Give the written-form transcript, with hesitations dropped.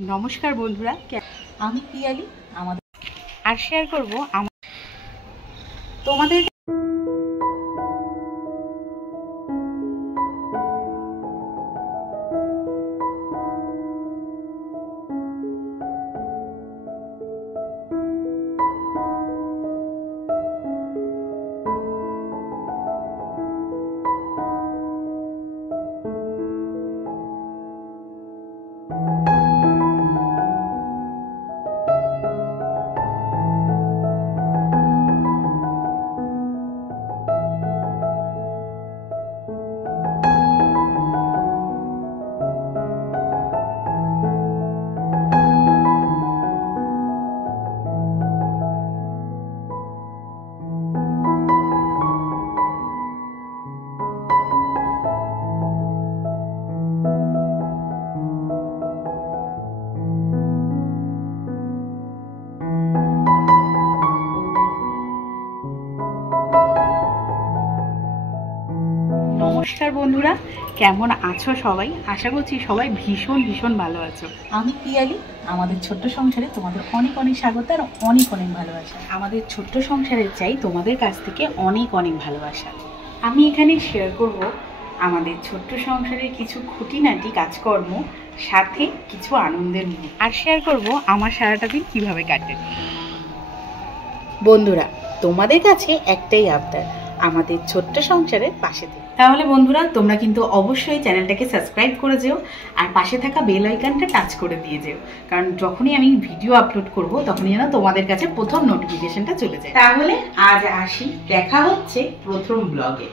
নমস্কার বন্ধুরা, আমি পিয়ালি। আমাদের আর শেয়ার করব তোমাদের নমস্কার বন্ধুরা, কেমন আছো সবাই? আশা করছি সবাই ভীষণ ভীষণ ভালো আছো। আমি পিয়ালি। আমাদের ছোট্ট সংসারে তোমাদের অনেক অনেক স্বাগত আর অনেক অনেক ভালোবাসা। আমাদের ছোট্ট সংসারের চাই তোমাদের কাছ থেকে অনেক অনেক ভালোবাসা। আমি এখানে শেয়ার করব আমাদের ছোট্ট সংসারের কিছু খুঁটিনাটি কাজকর্ম, সাথে কিছু আনন্দের মুহূর্ত, আর শেয়ার করব আমার সারাটা দিন কীভাবে কাটে। বন্ধুরা, তোমাদের কাছে একটাই আবদার, আমাদের ছোট্ট সংসারের পাশে থেকে। তাহলে বন্ধুরা, তোমরা কিন্তু অবশ্যই চ্যানেলটাকে সাবস্ক্রাইব করে যেও আর পাশে থাকা বেল আইকনটা টাচ করে দিয়ে যেও, কারণ যখনই আমি ভিডিও আপলোড করব তখনই যেন তোমাদের কাছে প্রথম নোটিফিকেশনটা চলে যায়। তাহলে আজ আসি, দেখা হচ্ছে প্রথম ব্লগে।